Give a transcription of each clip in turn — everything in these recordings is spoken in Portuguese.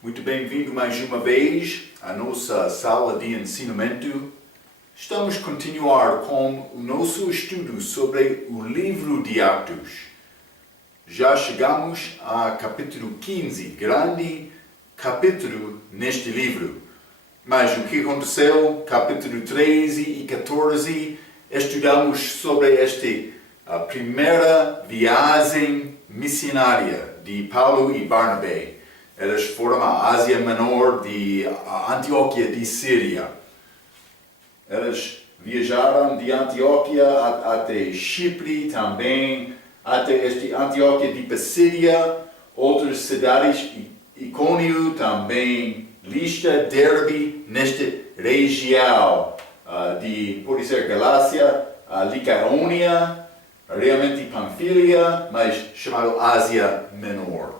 Muito bem-vindo mais uma vez à nossa sala de ensinamento. Estamos a continuar com o nosso estudo sobre o livro de Atos. Já chegamos a capítulo 15, grande capítulo neste livro. Mas o que aconteceu, capítulo 13 e 14, estudamos sobre a primeira viagem missionária de Paulo e Barnabé. Eles foram à Ásia Menor, de Antioquia de Síria. Eles viajaram de Antioquia até Chipre também, até Antioquia de Pisídia, outras cidades, Icônio também, Listra, Derbe, nesta região pode ser Galácia, Licaônia, realmente Panfilia, mas chamado Ásia Menor.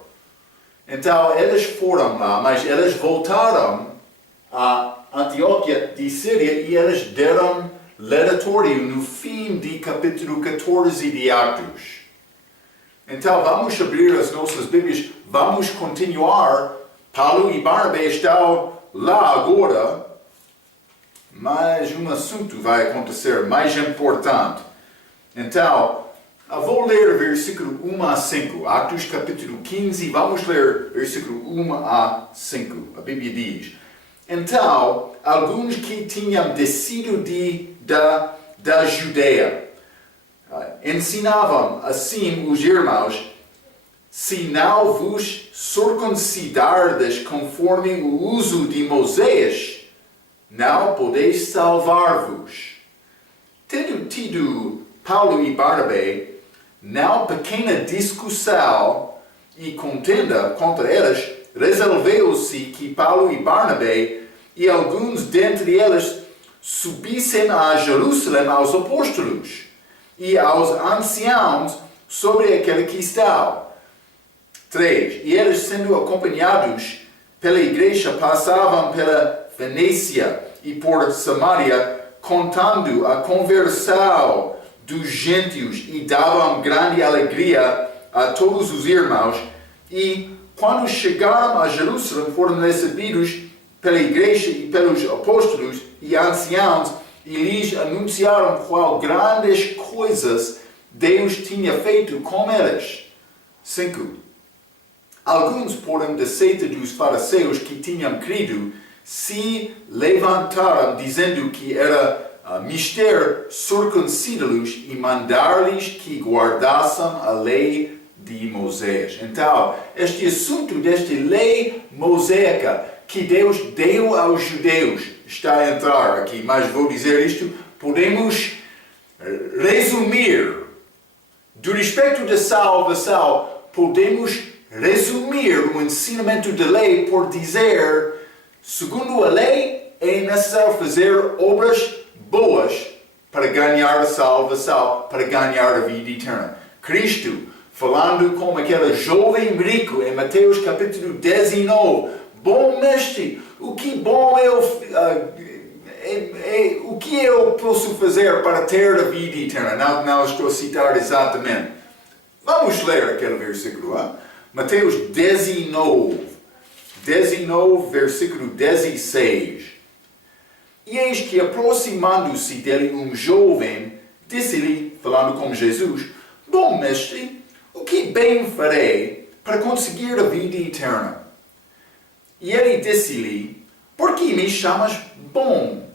Então, eles foram lá, mas eles voltaram a Antioquia de Síria e eles deram relatório no fim de capítulo 14 de Atos. Então, vamos abrir as nossas Bíblias, vamos continuar. Paulo e Barnabé estão lá agora, mas um assunto vai acontecer mais importante. Então, eu vou ler versículo 1 a 5, Atos capítulo 15, vamos ler versículo 1 a 5. A Bíblia diz: Então, alguns que tinham descido da Judeia ensinavam assim os irmãos: se não vos circuncidardes conforme o uso de Moisés, não podeis salvar-vos. Tendo tido Paulo e Barnabé não pequena discussão e contenda contra eles, resolveu-se que Paulo e Barnabé e alguns dentre eles subissem a Jerusalém aos apóstolos e aos anciãos sobre aquela questão. 3. E eles, sendo acompanhados pela igreja, passavam pela Fenícia e por Samaria, contando a conversão dos gentios e davam grande alegria a todos os irmãos. E quando chegaram a Jerusalém, foram recebidos pela igreja e pelos apóstolos e anciãos e lhes anunciaram qual grandes coisas Deus tinha feito com eles. 5. Alguns, porém, da seita dos fariseus que tinham crido, se levantaram dizendo que era mister circuncidá-los e mandar-lhes que guardassem a lei de Moisés. Então, este assunto desta lei mosaica que Deus deu aos judeus está a entrar aqui, mas vou dizer isto, podemos resumir, do respeito da salvação, podemos resumir o ensinamento da lei por dizer: segundo a lei, é necessário fazer obras boas para ganhar a salvação, para ganhar a vida eterna. Cristo, falando com aquele jovem rico em Mateus capítulo 19, bom mestre, o que bom o que eu posso fazer para ter a vida eterna? Não estou a citar exatamente. Vamos ler aquele versículo. Mateus 19, versículo 16. E eis que, aproximando-se dele um jovem, disse-lhe, falando com Jesus: Bom mestre, o que bem farei para conseguir a vida eterna? E ele disse-lhe: Por que me chamas bom?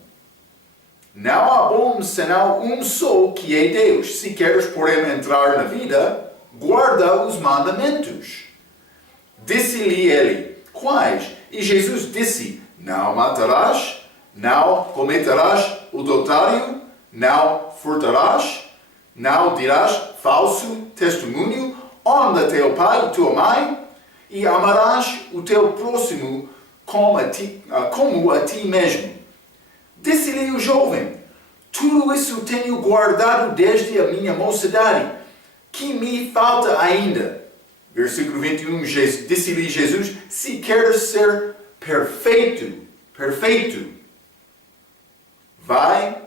Não há bom senão um só, que é Deus. Se queres, porém, entrar na vida, guarda os mandamentos. Disse-lhe ele: Quais? E Jesus disse: Não matarás, não cometerás adultério, não furtarás, não dirás falso testemunho, honra teu pai e tua mãe, e amarás o teu próximo como a ti mesmo. Disse-lhe o jovem: Tudo isso tenho guardado desde a minha mocidade. Que me falta ainda? Versículo 21, disse-lhe Jesus: Se queres ser perfeito, vai,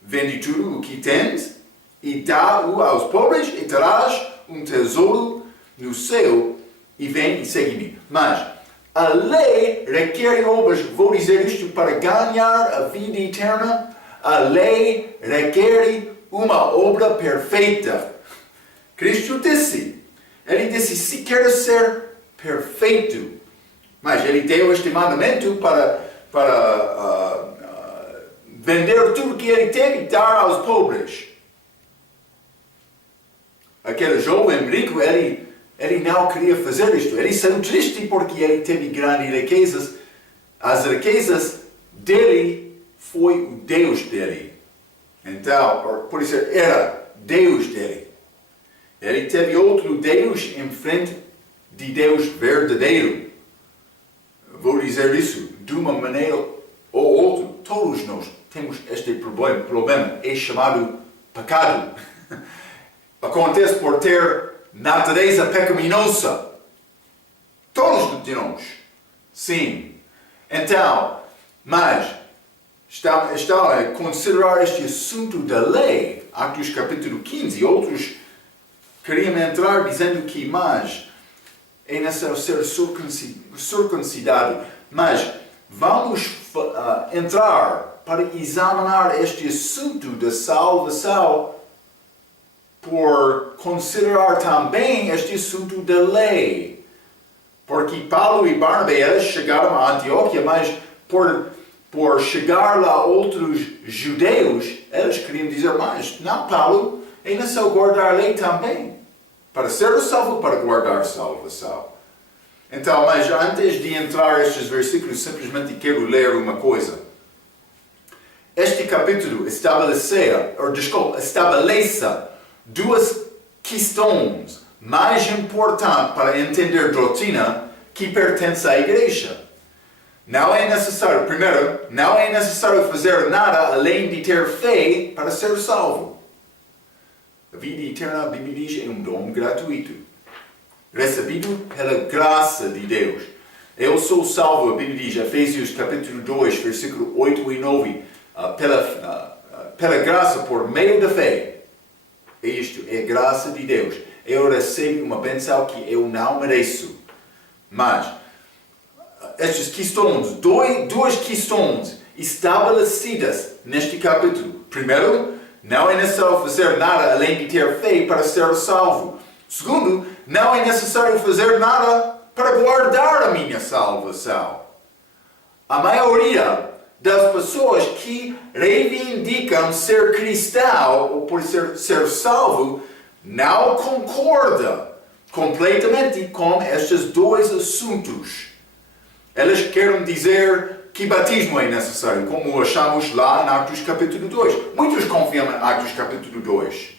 vende tudo o que tens e dá-o aos pobres e terás um tesouro no céu e vem e segue-me. Mas A lei requer obras, vou dizer isto, para ganhar a vida eterna. A lei requer uma obra perfeita. Cristo disse, ele disse, se quer ser perfeito, mas ele deu este mandamento para vender tudo que ele teve e dar aos pobres. Aquele jovem rico, ele não queria fazer isto. Ele saiu triste porque ele teve grandes riquezas. As riquezas dele foi o Deus dele. Então, por isso, era Deus dele. Ele teve outro Deus em frente de Deus verdadeiro. Vou dizer isso de uma maneira ou outra. Todos nós temos este problema. É chamado pecado. Acontece por ter natureza pecaminosa. Todos de nós. Sim. Então, mas está a considerar este assunto da lei. Atos capítulo 15. Outros queriam entrar dizendo que mas é necessário ser circuncidado. Mas vamos entrar para examinar este assunto da salvação por considerar também este assunto da lei. Porque Paulo e Barnabé, eles chegaram a Antioquia, mas por chegar lá outros judeus, eles queriam dizer, mas não, Paulo, é necessário guardar a lei também. Para ser salvo, para guardar a salvação. Então, mas antes de entrar estes versículos, simplesmente quero ler uma coisa. Este capítulo estabelece duas questões mais importantes para entender doutrina que pertence à igreja. Não é necessário, primeiro, não é necessário fazer nada além de ter fé para ser salvo. A vida eterna, a Bíblia diz, é um dom gratuito, recebido pela graça de Deus. Eu sou salvo, a Bíblia diz, Efésios capítulo 2, versículo 8 e 9, pela graça por meio da fé. Isto é graça de Deus. Eu recebo uma bênção que eu não mereço. Mas, estas questões, duas questões estabelecidas neste capítulo. Primeiro, não é necessário fazer nada além de ter fé para ser salvo. Segundo, não é necessário fazer nada para guardar a minha salvação. A maioria das pessoas que reivindicam ser cristão ou por ser salvo não concorda completamente com estes dois assuntos. Eles querem dizer que batismo é necessário, como achamos lá em Atos capítulo 2. Muitos confiam em Atos capítulo 2,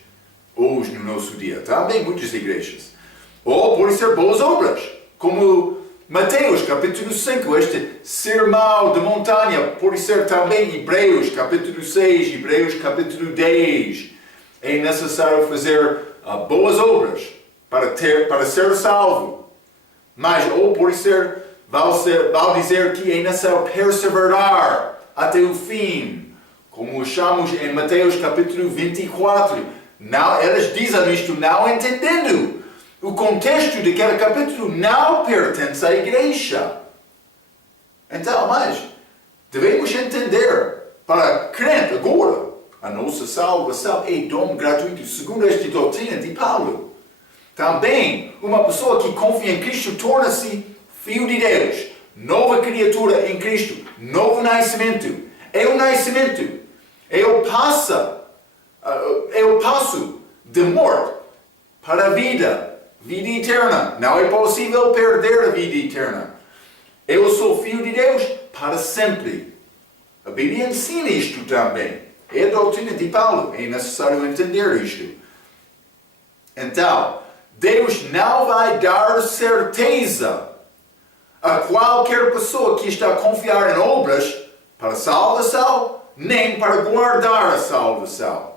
hoje no nosso dia, também muitas igrejas. Ou por ser boas obras, como Mateus capítulo 5, este sermão de montanha, por ser também Hebreus capítulo 6, Hebreus capítulo 10. É necessário fazer boas obras para ser salvo. Mas, ou por ser, vão dizer que é necessário perseverar até o fim. Como achamos em Mateus capítulo 24. Não, eles dizem isto não entendendo. O contexto daquele capítulo não pertence à igreja. Então, mas, devemos entender, para crente agora, a nossa salvação é dom gratuito, segundo esta doutrina de Paulo. Também, uma pessoa que confia em Cristo torna-se filho de Deus, nova criatura em Cristo, novo nascimento. É o nascimento, é o passo de morte para a vida eterna. Não é possível perder a vida eterna. Eu sou filho de Deus para sempre. A Bíblia ensina isto também. É a doutrina de Paulo. É necessário entender isto. Então, Deus não vai dar certeza a qualquer pessoa que está a confiar em obras para salvação, nem para guardar a salvação.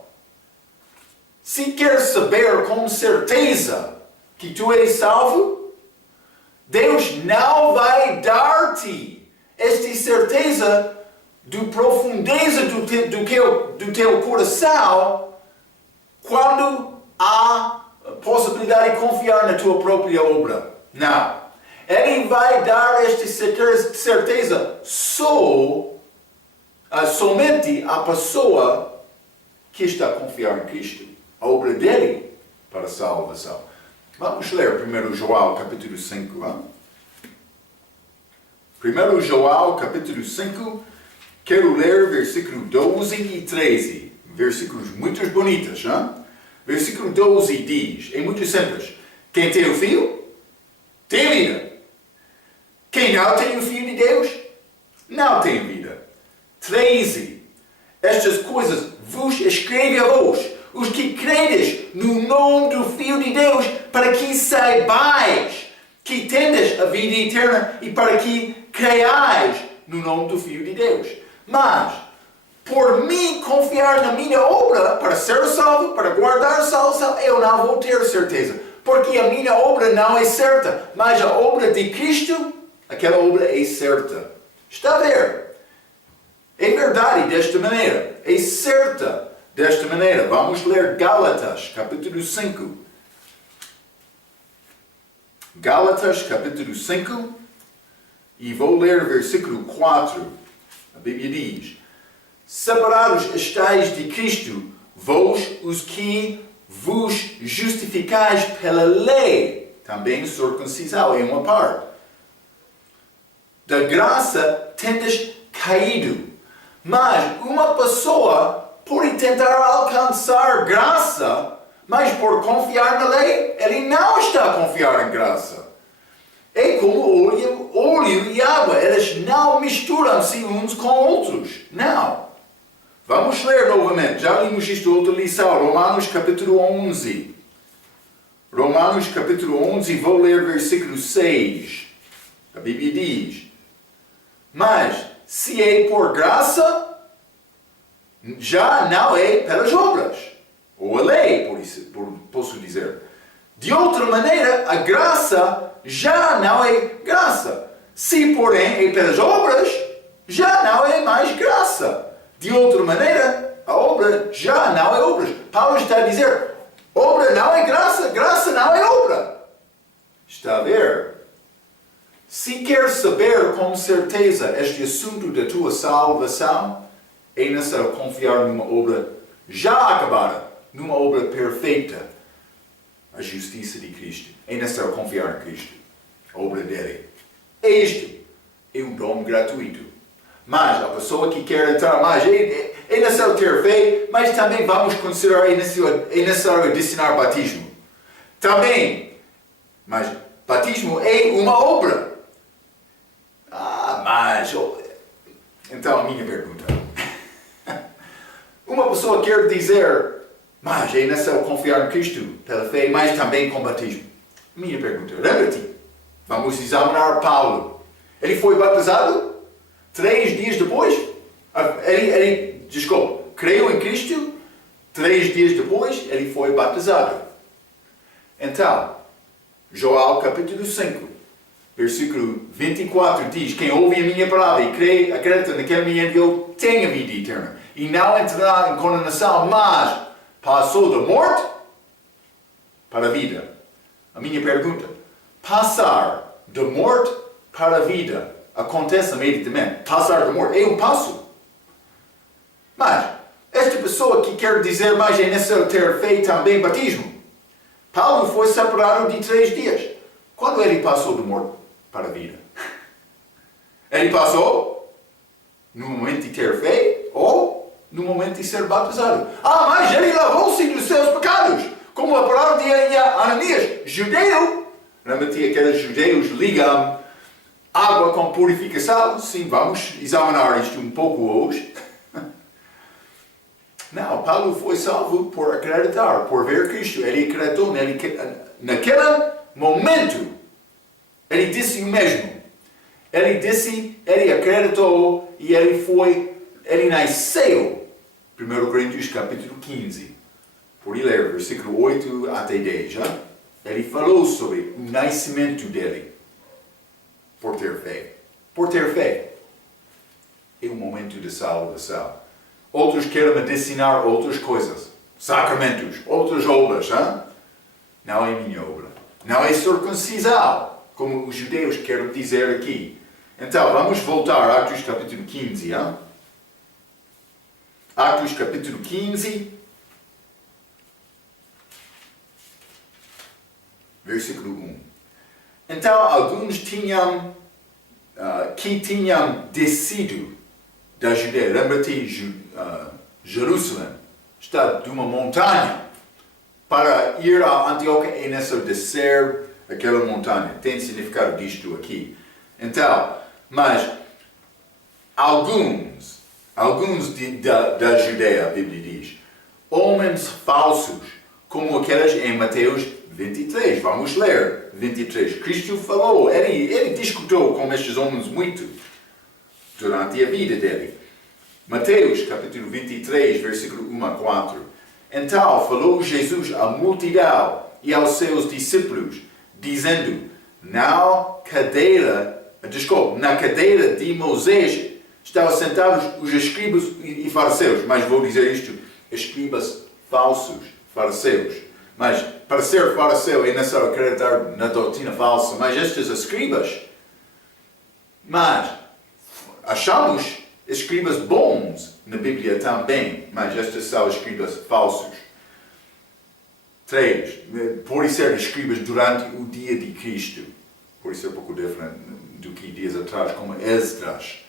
Se quer saber com certeza que tu és salvo, Deus não vai dar-te esta certeza da profundeza do teu coração quando há possibilidade de confiar na tua própria obra. Não. Ele vai dar esta certeza somente à pessoa que está a confiar em Cristo, a obra dele para a salvação. Vamos ler 1 João capítulo 5. Hein? 1 João capítulo 5, quero ler versículo 12 e 13. Versículos muito bonitos. Hein? Versículo 12 diz, é muito simples. Quem tem o Filho, tem vida. Quem não tem o Filho de Deus, não tem vida. 13. Estas coisas vos escrevo a vós, os que credes no nome do Filho de Deus, para que saibais que tendes a vida eterna e para que creiais no nome do Filho de Deus. Mas, por mim confiar na minha obra para ser salvo, para guardar a salvação, eu não vou ter certeza. Porque a minha obra não é certa, mas a obra de Cristo, aquela obra é certa. Está a ver? É verdade desta maneira. É certa desta maneira. Vamos ler Gálatas, capítulo 5. Gálatas, capítulo 5. E vou ler versículo 4. A Bíblia diz: separados estáis de Cristo, vós os que vos justificais pela lei, também circuncisão é uma parte. Da graça tendes caído. Mas uma pessoa pode tentar alcançar graça, mas por confiar na lei, ele não está a confiar em graça. É como óleo e água, eles não misturam-se uns com outros. Não. Vamos ler novamente, já lemos isto outra lição, Romanos capítulo 11. Romanos capítulo 11, vou ler versículo 6. A Bíblia diz: mas se é por graça, já não é pelas obras. Ou a lei, posso dizer. De outra maneira, a graça já não é graça. Se, porém, é pelas obras, já não é mais graça. De outra maneira, a obra já não é obras. Paulo está a dizer, obra não é graça, graça não é obra. Está a ver? Se quer saber com certeza este assunto da tua salvação, é necessário confiar numa obra já acabada, numa obra perfeita, a justiça de Cristo. É necessário confiar em Cristo, a obra dele. Este é um dom gratuito. Mas a pessoa que quer entrar mais, é necessário ter fé, mas também vamos considerar é necessário adicionar batismo. Também, mas batismo é uma obra. Então a minha pergunta. Uma pessoa quer dizer, mas é necessário confiar em Cristo pela fé, mas também com batismo. Minha pergunta, lembra-te, vamos examinar Paulo. Ele foi batizado 3 dias depois. Desculpa, creu em Cristo, 3 dias depois ele foi batizado. Então, João capítulo 5. Versículo 24 diz, quem ouve a minha palavra e crê, acredita naquele me enviou, tem a vida eterna. E não entrará em condenação, mas passou da morte para a vida. A minha pergunta, passar da morte para a vida acontece imediatamente. Passar da morte é um passo. Mas, esta pessoa que quer dizer mais é necessário ter fé também batismo. Paulo foi separado de 3 dias. Quando ele passou da morte para a vida? Ele passou no momento de ter fé ou no momento de ser batizado? Mas ele lavou-se dos seus pecados, como a palavra de Ananias, judeu. Lembra-te, aqueles judeus ligam água com purificação? Sim, vamos examinar isto um pouco hoje. Não, Paulo foi salvo por acreditar, por ver Cristo. Ele acreditou nele. Naquele momento, ele disse o mesmo. Ele disse, ele acreditou e ele nasceu. 1 Coríntios capítulo 15. Por ler, versículo 8 até 10. Já? Ele falou sobre o nascimento dele. Por ter fé. Por ter fé. É um momento de salvação. Outros querem adicionar outras coisas. Sacramentos, outras obras. Hein? Não é minha obra. Não é circuncisão. como os judeus querem dizer aqui. Então, vamos voltar a Atos capítulo 15. Hein? Atos capítulo 15, versículo 1. Então, alguns que tinham descido da Judeia, lembra-te, Jerusalém, está de uma montanha, para ir a Antioquia e nessa descer aquela montanha. Tem significado disto aqui. Então, mas alguns da Judeia, a Bíblia diz, homens falsos, como aqueles em Mateus 23. Vamos ler 23. Cristo falou, ele discutiu com estes homens muito durante a vida dele. Mateus capítulo 23, versículo 1 a 4. Então falou Jesus à multidão e aos seus discípulos, dizendo, na cadeira de Moisés estavam sentados os escribas e fariseus. Mas vou dizer isto, escribas falsos, fariseus. Mas para ser fariseu é necessário acreditar na doutrina falsa. Mas estes escribas, mas achamos escribas bons na Bíblia também, mas estes são escribas falsos. 3. Podem ser escribas durante o dia de Cristo. Pode ser um pouco diferente do que dias atrás, como Esdras,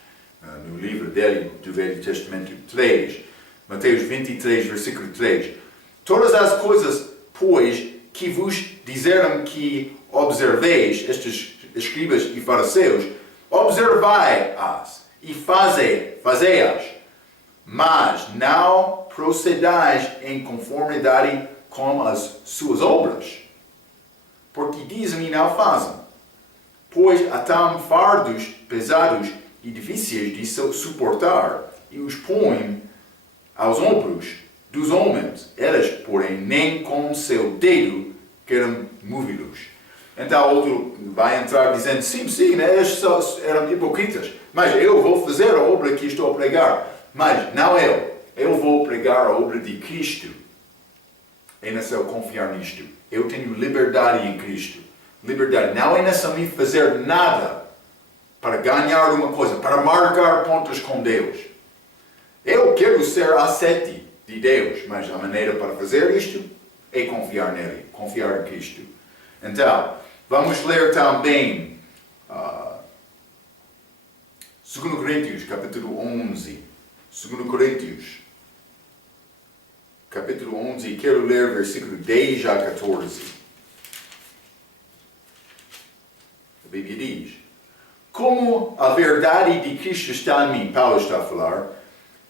no livro dele do Velho Testamento. 3. Mateus 23, versículo 3. Todas as coisas, pois, que vos disseram que observeis, estes escribas e fariseus, observai-as e fazei-as, mas não procedais em conformidade com as suas obras, porque dizem e não fazem. Pois atam fardos pesados e difíceis de suportar e os põem aos ombros dos homens. Eles, porém, nem com seu dedo querem movi-los. Então outro vai entrar dizendo, sim, né, eles eram hipocritas, mas eu vou fazer a obra que estou a pregar. Mas não eu vou pregar a obra de Cristo. É necessário confiar nisto. Eu tenho liberdade em Cristo. Liberdade. Não é necessário fazer nada para ganhar uma coisa, para marcar pontos com Deus. Eu quero ser aceite de Deus, mas a maneira para fazer isto é confiar nele, confiar em Cristo. Então, vamos ler também 2 Coríntios, capítulo 11. 2 Coríntios, capítulo 11, quero ler versículo 10 a 14. A Bíblia diz, como a verdade de Cristo está em mim, Paulo está a falar,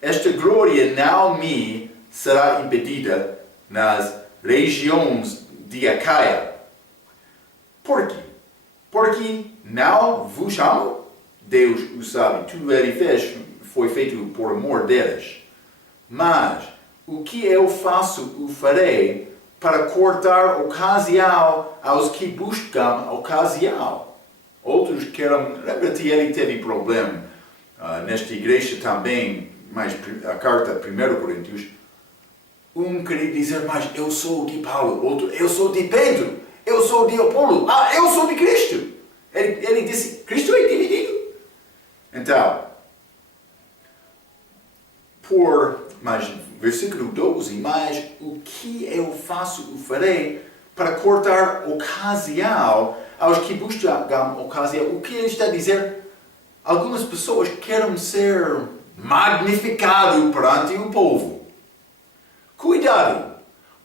esta glória não me será impedida nas regiões de Acaia. Por quê? Porque não vos amo? Deus o sabe, tudo ele fez foi feito por amor deles. Mas o que eu faço, o farei para cortar ocasião aos que buscam ocasião. Outros querem, lembra-te, ele teve problema nesta igreja também, mas a carta 1 Coríntios, queria dizer, mas eu sou de Paulo, outro, eu sou de Pedro, eu sou de Apolo, eu sou de Cristo. Ele disse, Cristo é dividido. Então, mas versículo 12, mas o que eu faço, o farei para cortar ocasião aos que buscam ocasião. O que ele está a dizer? Algumas pessoas querem ser magnificados perante o povo. Cuidado!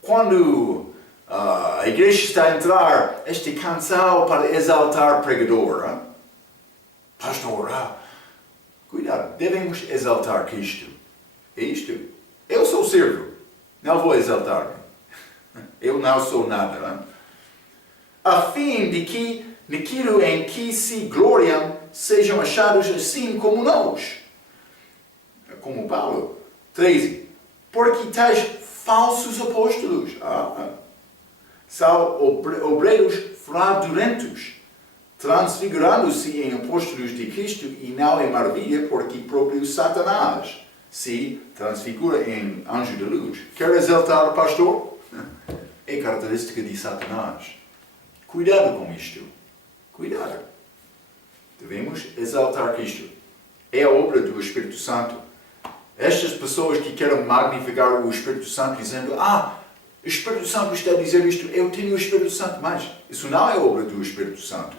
Quando a igreja está a entrar esta canção para exaltar o pregador. Hein? Pastor, cuidado, devemos exaltar Cristo. É isto. Eu sou servo, não vou exaltar-me. Eu não sou nada. Hein? A fim de que naquilo em que se gloriam sejam achados assim como nós. Como Paulo. 13. Porque tais falsos apóstolos são obreiros fraudulentos, transfigurando-se em apóstolos de Cristo, e não é maravilha, porque próprio Satanás se transfigura em anjo de luz. Quer exaltar o pastor? É característica de Satanás. Cuidado com isto. Cuidado. Devemos exaltar Cristo. É a obra do Espírito Santo. Estas pessoas que querem magnificar o Espírito Santo dizendo, o Espírito Santo está a dizer isto, eu tenho o Espírito Santo, mas isso não é obra do Espírito Santo.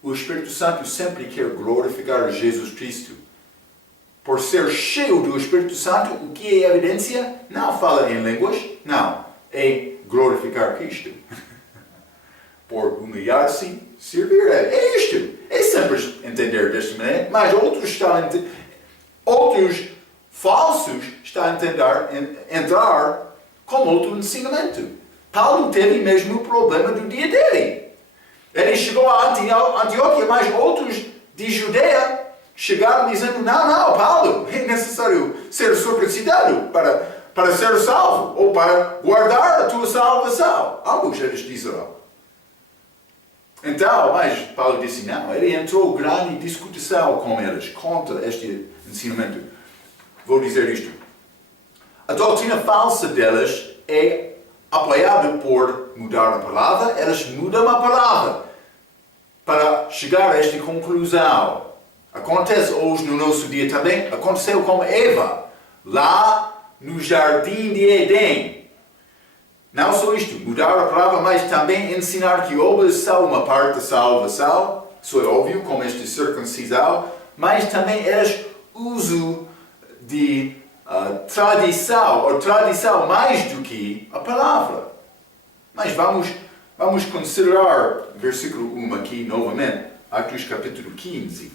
O Espírito Santo sempre quer glorificar Jesus Cristo. Por ser cheio do Espírito Santo, o que é evidência? Não fala em línguas, não. É glorificar Cristo. Por humilhar-se, servir. É isto. É simples entender desta maneira, mas outros falsos estão a entrar com outro ensinamento. Paulo teve mesmo o problema do dia dele. Ele chegou a Antioquia, mas outros de Judeia chegaram dizendo, não, Paulo, é necessário ser circuncidado para ser salvo, ou para guardar a tua salvação. Ambos eles disseram. Então, mas Paulo disse, não, ele entrou em grande discussão com eles, contra este ensinamento. Vou dizer isto. A doutrina falsa deles é apoiada por mudar a palavra, eles mudam a palavra para chegar a esta conclusão. Acontece hoje no nosso dia também, aconteceu com Eva, lá no jardim de Éden. Não só isto, mudar a palavra, mas também ensinar que obras são uma parte da salvação, isso é óbvio, como esta circuncisão, mas também eles usam de tradição, ou tradição mais do que a palavra. Mas vamos considerar versículo 1 aqui novamente, Atos capítulo 15.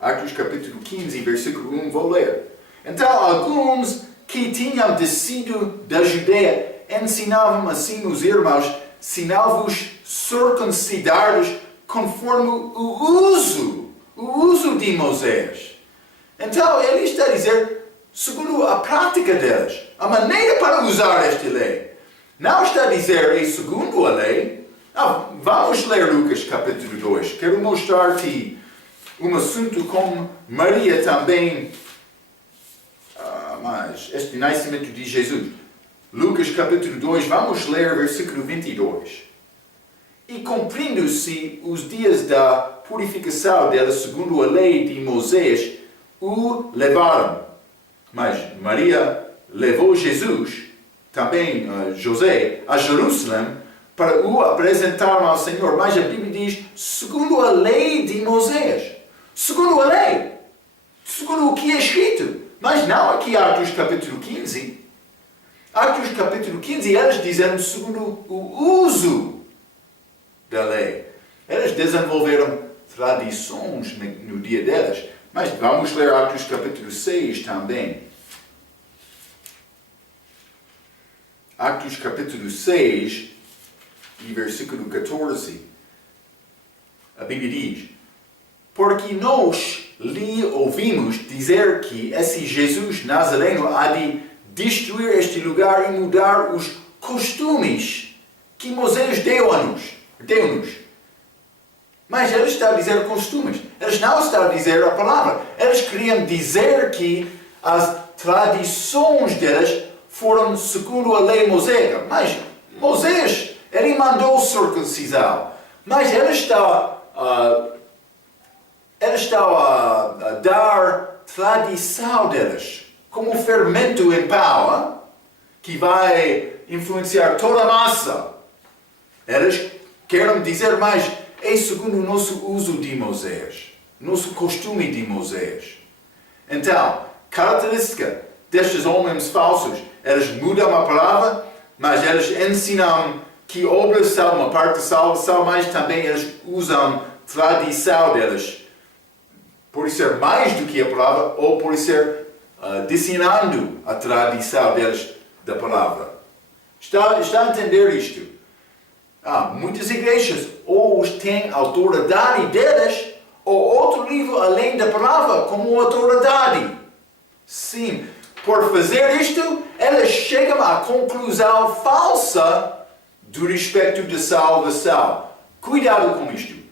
Atos capítulo 15, versículo 1, vou ler. Então, alguns que tinham descido da Judeia ensinavam assim os irmãos, se não vos circuncidardes conforme o uso de Moisés. Então, ele está a dizer, segundo a prática deles, a maneira para usar esta lei. Não está a dizer, segundo a lei. Vamos ler Lucas capítulo 2. Quero mostrar-te um assunto com Maria também, mas este nascimento de Jesus. Lucas capítulo 2, vamos ler versículo 22. E cumprindo-se os dias da purificação dela segundo a lei de Moisés, o levaram. Mas Maria levou Jesus, também José, a Jerusalém, para o apresentar ao Senhor. Mas a Bíblia diz, segundo a lei de Moisés. Segundo a lei. Segundo o que é escrito. Mas não aqui Atos capítulo 15. Atos capítulo 15, eles dizem segundo o uso da lei. Eles desenvolveram tradições no dia deles. Mas vamos ler Atos capítulo 6 também. Atos capítulo 6 e versículo 14. A Bíblia diz, porque nós lhe ouvimos dizer que esse Jesus Nazareno há de destruir este lugar e mudar os costumes que Moisés deu-nos. Mas ele está a dizer costumes. Eles não estão a dizer a palavra. Eles queriam dizer que as tradições deles foram segundo a lei mosaica. Mas Moisés, ele mandou circuncisão. Mas ele está a dar tradição deles, como fermento em pau, que vai influenciar toda a massa. Eles querem dizer mais, é segundo o nosso uso de Moisés, nosso costume de Moisés. Então, característica destes homens falsos, eles mudam a palavra, mas eles ensinam que obras são uma parte da salvação, mas também eles usam tradição deles. Por ser mais do que a palavra, ou por ser ensinando a tradição deles da palavra. Está a entender isto? Muitas igrejas ou têm autoridade deles, ou outro livro além da palavra como autoridade. Sim, por fazer isto, eles chegam à conclusão falsa do respeito da salvação. Cuidado com isto.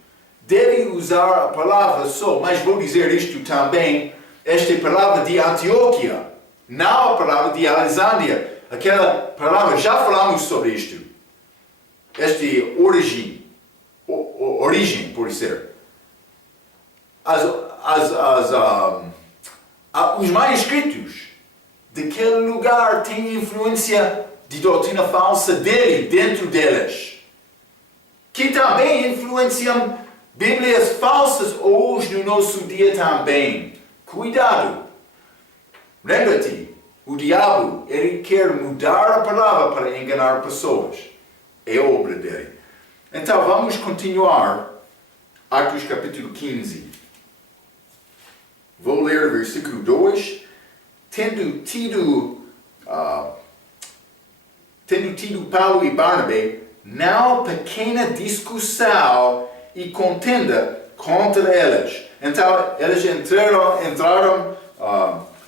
Deve usar a palavra só, mas vou dizer isto também, esta palavra de Antioquia, não a palavra de Alexandria. Aquela palavra, já falamos sobre isto. Esta origem origem, por ser. Os manuscritos daquele lugar têm influência de doutrina falsa dele, dentro deles, que também influenciam Bíblias falsas hoje no nosso dia também. Cuidado! Lembra-te, o diabo, ele quer mudar a palavra para enganar pessoas. É obra dele. Então vamos continuar. Atos capítulo 15. Vou ler o versículo 2. Tendo tido Paulo e Barnabé não pequena discussão e contenda contra eles. Então eles entraram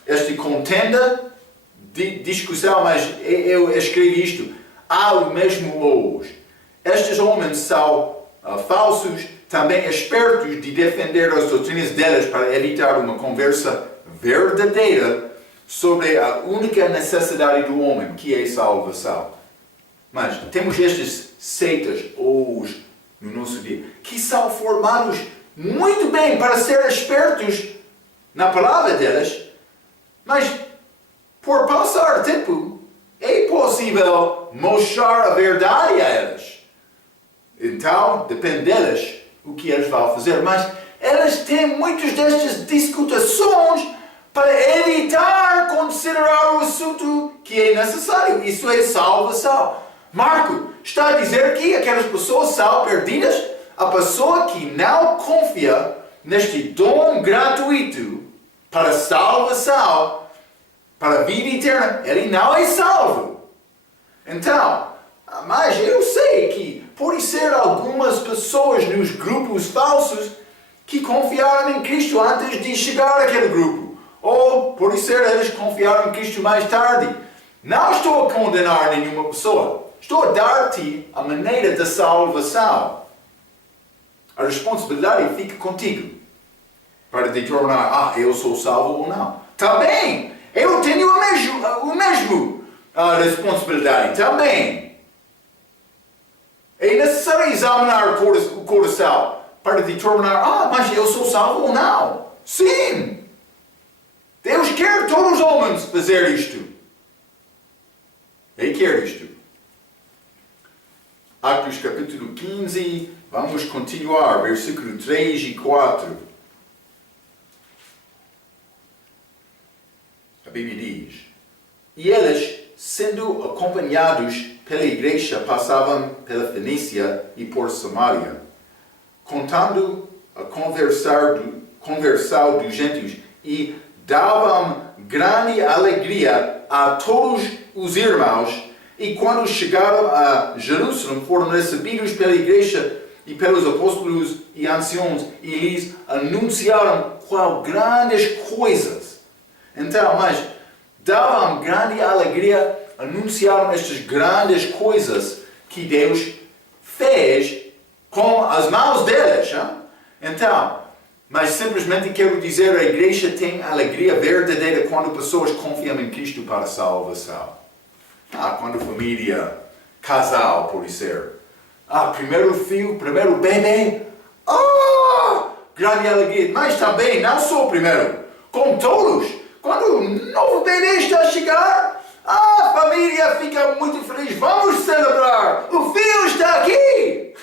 esta contenda, discussão, mas eu escrevi isto. Há o mesmo hoje. Estes homens são falsos, também espertos de defender as doutrinas deles para evitar uma conversa verdadeira sobre a única necessidade do homem, que é salvação. Mas temos estas seitas hoje, no nosso dia, que são formados muito bem para ser espertos na palavra deles, mas por passar tempo é possível mostrar a verdade a eles. Então, depende deles o que eles vão fazer. Mas eles têm muitas destas discussões para evitar considerar o assunto que é necessário. Isso é salvação. Marco está a dizer que aquelas pessoas são perdidas. A pessoa que não confia neste dom gratuito para salvação, para a vida eterna, ele não é salvo. Então, mas eu sei que pode ser algumas pessoas nos grupos falsos que confiaram em Cristo antes de chegar àquele grupo. Ou pode ser eles confiaram em Cristo mais tarde. Não estou a condenar nenhuma pessoa. Estou a dar-te a maneira da salvação. A responsabilidade fica contigo para determinar, eu sou salvo ou não. Também, eu tenho o mesmo responsabilidade. Também. É necessário examinar o coração para determinar, mas eu sou salvo ou não. Sim. Deus quer todos os homens fazer isto. Ele quer isto. Atos capítulo 15, vamos continuar, versículo 3 e 4. A Bíblia diz: E eles, sendo acompanhados pela igreja, passavam pela Fenícia e por Samaria, contando a conversão dos gentios, e davam grande alegria a todos os irmãos. E quando chegaram a Jerusalém, foram recebidos pela igreja e pelos apóstolos e anciãos, e lhes anunciaram qual grandes coisas. Então, mas davam grande alegria, anunciaram estas grandes coisas que Deus fez com as mãos deles. Hein? Então, mas simplesmente quero dizer, a igreja tem alegria verdadeira quando pessoas confiam em Cristo para a salvação. Quando família, casal, pode ser. Primeiro filho, primeiro bebê. Grande alegria. Mas também, não só o primeiro, com todos. Quando o novo bebê está a chegar, a família fica muito feliz. Vamos celebrar. O filho está aqui.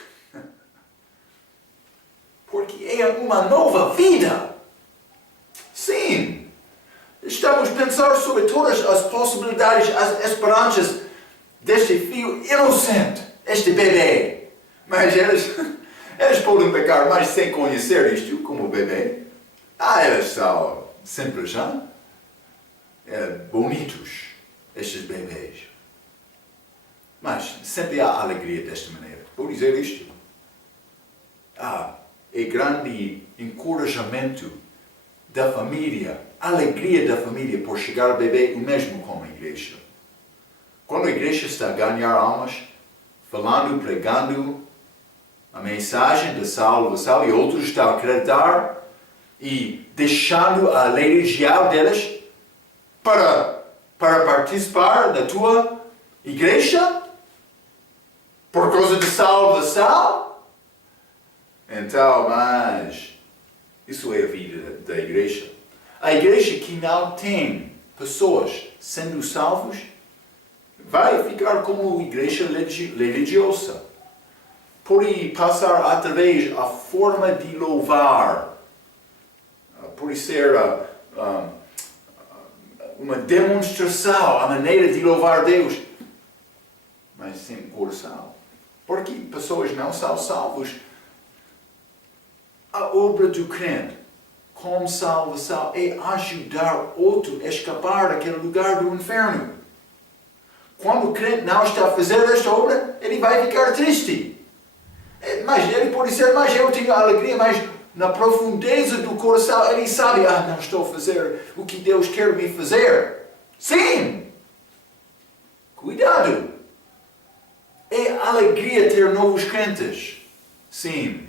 Porque é uma nova vida. Sim. Estamos a pensar sobre todas as possibilidades, as esperanças deste filho inocente, este bebê. Mas eles podem pecar, mas sem conhecer isto como bebê. Eles são simples, bonitos, estes bebês. Mas sempre há alegria desta maneira. Vou dizer isto. É grande encorajamento da família, alegria da família por chegar ao bebê, o mesmo com a igreja. Quando a igreja está a ganhar almas, falando, pregando a mensagem da salvação, e outros estão a acreditar e deixando a lei religial deles para participar da tua igreja por causa da salvação, Então, mas isso é a vida da igreja. A igreja que não tem pessoas sendo salvos vai ficar como igreja religiosa. Pode passar através a forma de louvar. Pode ser uma demonstração, a maneira de louvar Deus, mas sem coração. Porque pessoas não são salvos. A obra do crente, como salvação, é ajudar outro a escapar daquele lugar do inferno. Quando o crente não está a fazer esta obra, ele vai ficar triste. Mas ele pode dizer, mas eu tenho alegria, mas na profundeza do coração ele sabe, não estou a fazer o que Deus quer me fazer. Sim! Cuidado! É alegria ter novos crentes. Sim.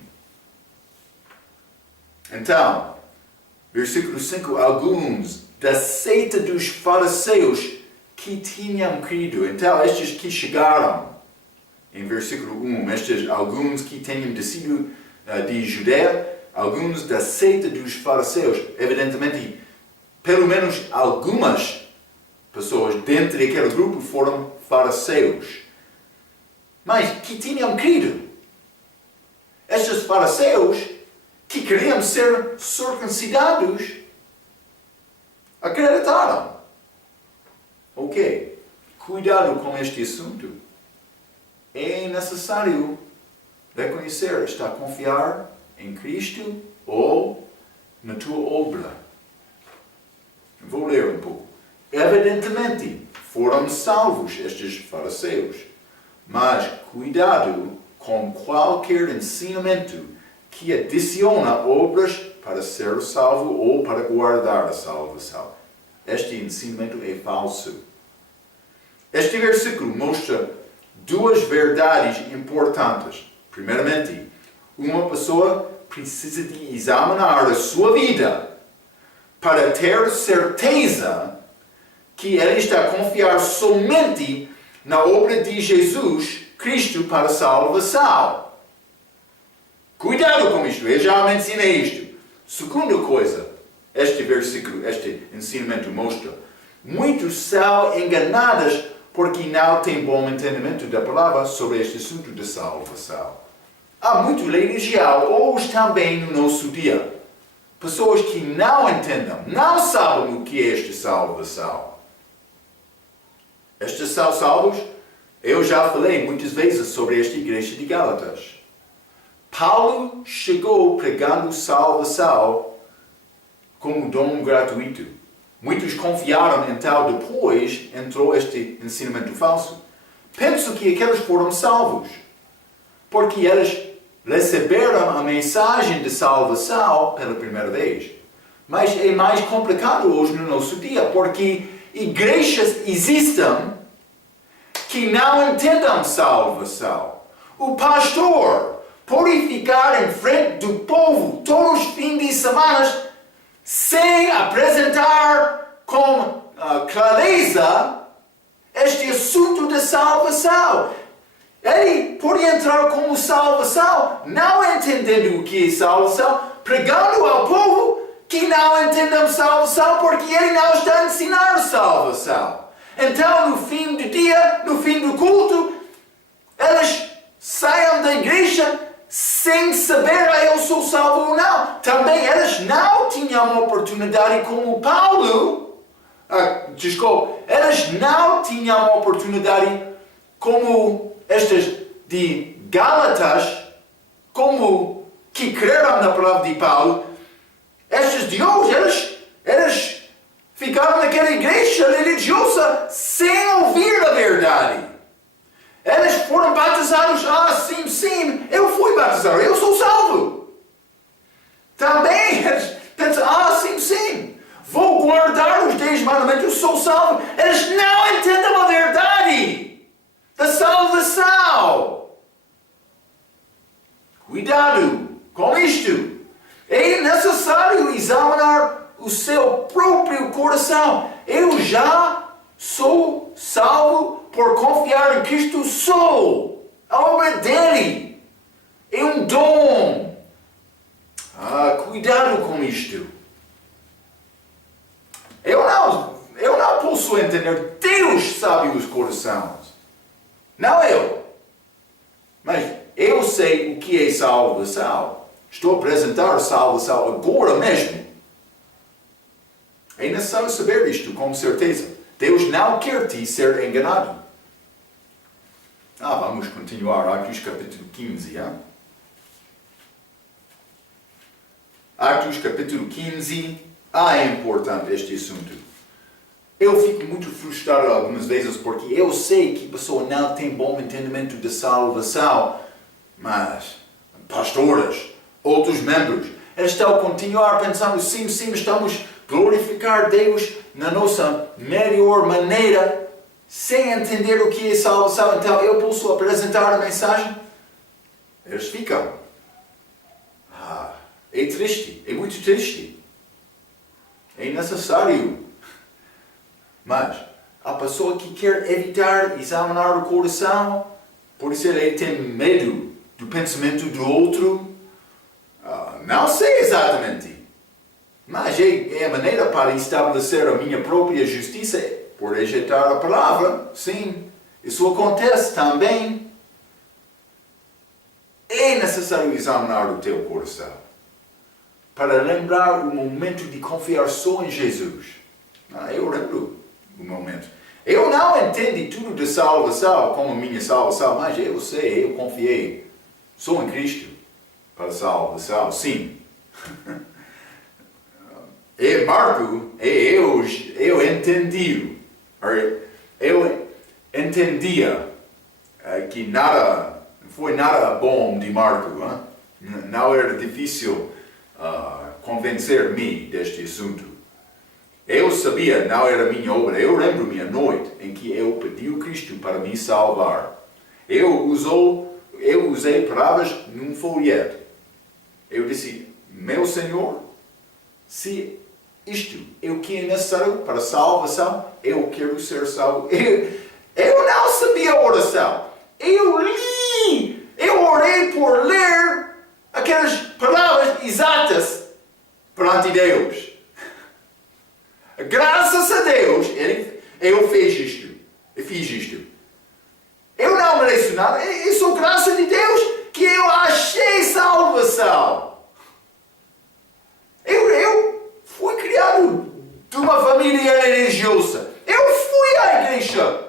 Então, versículo 5, alguns da seita dos fariseus que tinham crido. Então, estes que chegaram, em versículo 1, estes alguns que tinham descido de Judeia, alguns da seita dos fariseus, evidentemente, pelo menos algumas pessoas dentro daquele grupo foram fariseus. Mas que tinham crido. Estes fariseus que queriam ser circuncidados acreditaram. Ok, cuidado com este assunto. É necessário reconhecer, está a confiar em Cristo ou na tua obra. Vou ler um pouco. Evidentemente, foram salvos estes fariseus, mas cuidado com qualquer ensinamento que adiciona obras para ser salvo ou para guardar a salvação. Este ensinamento é falso. Este versículo mostra duas verdades importantes. Primeiramente, uma pessoa precisa de examinar a sua vida para ter certeza que ele está a confiar somente na obra de Jesus Cristo para a salvação. Cuidado com isto, eu já mencionei isto. Segunda coisa, este versículo, este ensinamento mostra, muitos são enganados porque não têm bom entendimento da palavra sobre este assunto de salvação. Há muito religião hoje também no nosso dia. Pessoas que não entendem, não sabem o que é esta salvação. Estes são salvos? Eu já falei muitas vezes sobre esta igreja de Gálatas. Paulo chegou pregando salvação como dom gratuito. Muitos confiaram, então depois entrou este ensinamento falso. Penso que aqueles foram salvos, porque eles receberam a mensagem de salvação pela primeira vez. Mas é mais complicado hoje no nosso dia, porque igrejas existem que não entendem salvação. O pastor pode ficar em frente do povo todos os fins de semana sem apresentar com clareza este assunto de salvação. Ele pode entrar como salvação, não entendendo o que é salvação, pregando ao povo que não entendem salvação porque ele não está a ensinar salvação. Então, no fim do dia, no fim do culto, eles saiam da igreja sem saber eu sou salvo ou não. Também eles não tinham uma oportunidade como Paulo. Eles não tinham uma oportunidade como estes de Gálatas, como que creram na palavra de Paulo. Estes de hoje, eles ficaram naquela igreja religiosa sem ouvir a verdade. Eles foram batizados, sim, eu fui batizado, eu sou salvo. Também eles pensam, sim, vou guardar os 10 mandamentos, eu sou salvo. Eles não entendem a verdade da salvação. Cuidado com isto. É necessário examinar o seu próprio coração. Eu já sou salvo por confiar em Cristo, sou. A obra dele é um dom. sei o que é salvação. Estou a apresentar salvação agora mesmo. É necessário saber isto com certeza. Deus não quer te ser enganado. Vamos continuar. Atos capítulo 15. Atos capítulo 15. É importante este assunto. Eu fico muito frustrado algumas vezes porque eu sei que a pessoa não tem bom entendimento de salvação. Mas pastores, outros membros, eles estão a continuar pensando, sim, estamos a glorificar Deus na nossa melhor maneira, sem entender o que é salvação. Então eu posso apresentar a mensagem? Eles ficam. É triste, é muito triste. É necessário. Mas a pessoa que quer evitar examinar o coração, por isso ele tem medo do pensamento do outro, não sei exatamente. Mas é a maneira para estabelecer a minha própria justiça, por rejeitar a palavra. Sim, isso acontece também. É necessário examinar o teu coração, para lembrar o momento de confiar só em Jesus. Eu lembro o momento. Eu não entendi tudo de salvação como minha salvação, mas eu sei, eu confiei só em Cristo para a salvação, sim. Marco, eu entendia que nada, não foi nada bom de Marco. Não era difícil convencer-me deste assunto. Eu sabia, não era minha obra. Eu lembro-me a noite em que eu pedi a Cristo para me salvar. Eu usei palavras num folheto. Eu disse, meu Senhor, se isto é o que é necessário para a salvação, eu quero ser salvo. Eu não sabia a oração. Eu orei por ler aquelas palavras exatas perante Deus. Graças a Deus, eu fiz isto. Eu não mereço nada. É só graça de Deus que eu achei salvação. Eu fui criado de uma família religiosa. Eu fui à igreja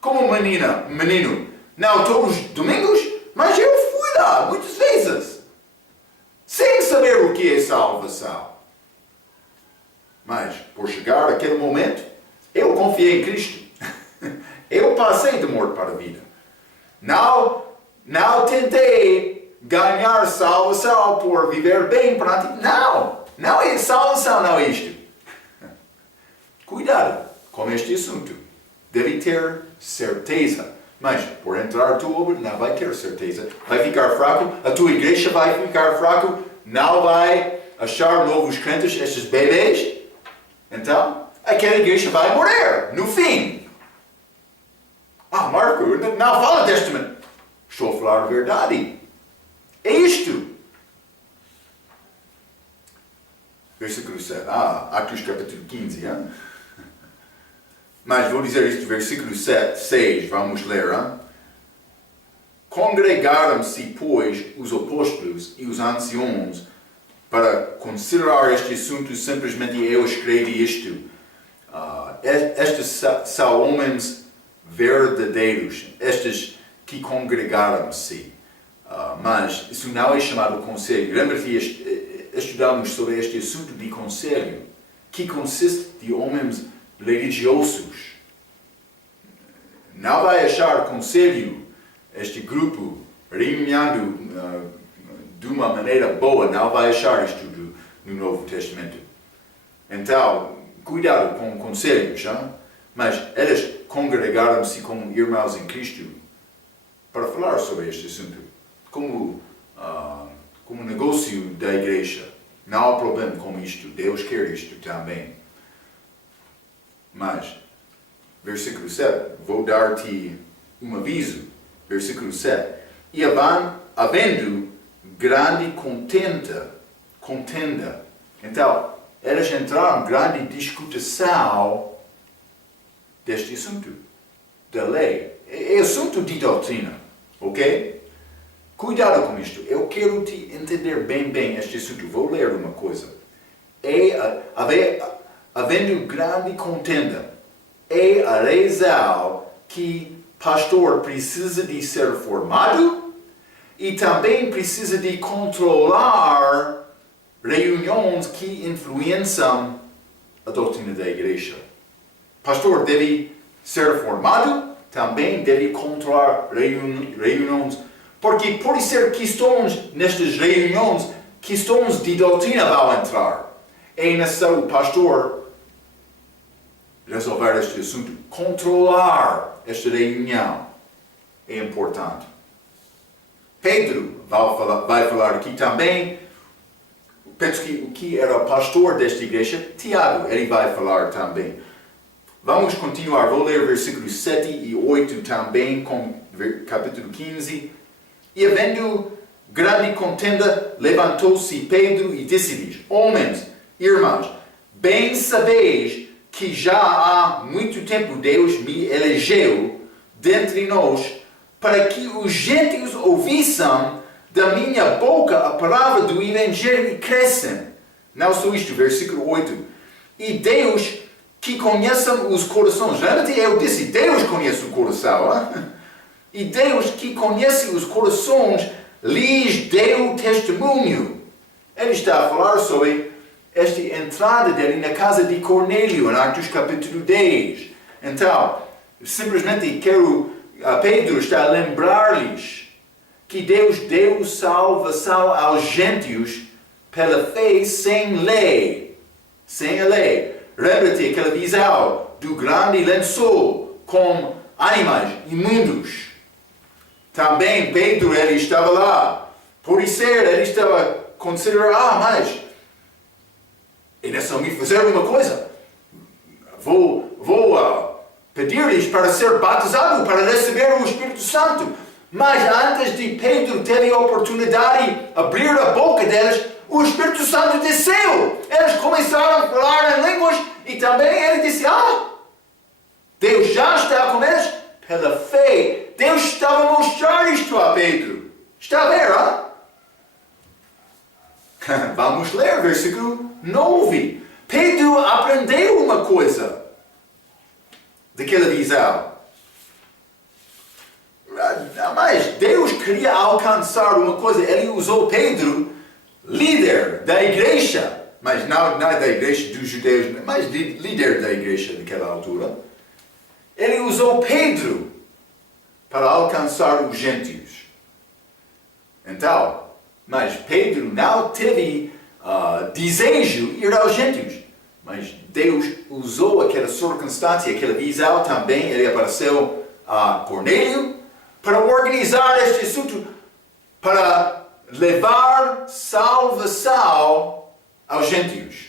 como menino. Não todos os domingos, mas eu fui lá muitas vezes. Sem saber o que é salvação. Mas, por chegar àquele momento, eu confiei em Cristo. Eu passei de morte para a vida. Não tentei ganhar salvação por viver bem para ti. Não é salvação, não é isto. Cuidado com este assunto. Deve ter certeza. Mas, por entrar a tua obra, não vai ter certeza. Vai ficar fraco. A tua igreja vai ficar fraco. Não vai achar novos crentes, estes bebês. Então, aquela igreja vai morrer, no fim. Marco, não fala testamento. Estou a falar a verdade. É isto. Versículo 7. Atos capítulo 15. Mas vou dizer isto, versículo 7, 6, vamos ler. Congregaram-se, pois, os apóstolos e os anciãos para considerar este assunto. Simplesmente eu escrevi isto. Estes são homens verdadeiros, estes que congregaram-se. Mas isso não é chamado conselho. Lembra-te, estudamos sobre este assunto de conselho, que consiste de homens religiosos. Não vai achar conselho, este grupo, reunindo de uma maneira boa, não vai achar isto no Novo Testamento. Então, cuidado com conselhos, mas eles congregaram-se como irmãos em Cristo para falar sobre este assunto, como negócio da igreja. Não há problema com isto, Deus quer isto também. Mas, versículo 7, vou dar-te um aviso. Versículo 7. E havendo grande contenda. Então, eles entraram em grande discussão deste assunto, da lei. É assunto de doutrina, ok? Cuidado com isto. Eu quero te entender bem este assunto. Vou ler uma coisa. Havendo grande contenda, é a razão que pastor precisa de ser formado e também precisa de controlar reuniões que influenciam a doutrina da igreja. Pastor deve ser formado, também deve controlar reuniões, porque pode ser questões nestas reuniões, questões de doutrina vão entrar. É necessário o pastor resolver este assunto, controlar esta reunião. É importante. Pedro vai falar aqui também. Penso que o que era pastor desta igreja, Tiago, ele vai falar também. Vamos continuar, vou ler versículos 7 e 8 também, com capítulo 15. E havendo grande contenda, levantou-se Pedro e disse-lhes: Homens, irmãos, bem sabeis que já há muito tempo Deus me elegeu dentre nós, para que os gentios ouvissem da minha boca a palavra do Evangelho e crescem. Não só isto, versículo 8. E Deus que conhece os corações. Realmente eu disse, Deus conhece o coração. Hein? E Deus que conhece os corações lhes deu testemunho. Ele está a falar sobre esta entrada dele na casa de Cornélio, em Atos capítulo 10. Então, simplesmente Pedro está a lembrar-lhes que Deus deu salvação aos gentios pela fé sem lei. Sem a lei. Lembra-te aquela visão do grande lençol com animais imundos. Também Pedro, ele estava lá. Por isso ele estava a considerar, mas eles só me fazer uma coisa. Vou pedir-lhes para ser batizado, para receber o Espírito Santo. Mas antes de Pedro ter a oportunidade de abrir a boca deles, o Espírito Santo desceu. Eles começaram a falar em línguas e também ele disse, Deus já está com eles pela fé. Deus estava a mostrar isto a Pedro. Está a ver, Vamos ler versículo 9. Pedro aprendeu uma coisa daquela visão. Mas Deus queria alcançar uma coisa. Ele usou Pedro, líder da igreja, mas não da igreja dos judeus, mas líder da igreja naquela altura. Ele usou Pedro para alcançar os gentios. Então, mas Pedro não teve desejo de ir aos gentios. Mas Deus usou aquela circunstância, aquela visão também. Ele apareceu a Cornélio para organizar este assunto, para levar salvação aos gentios.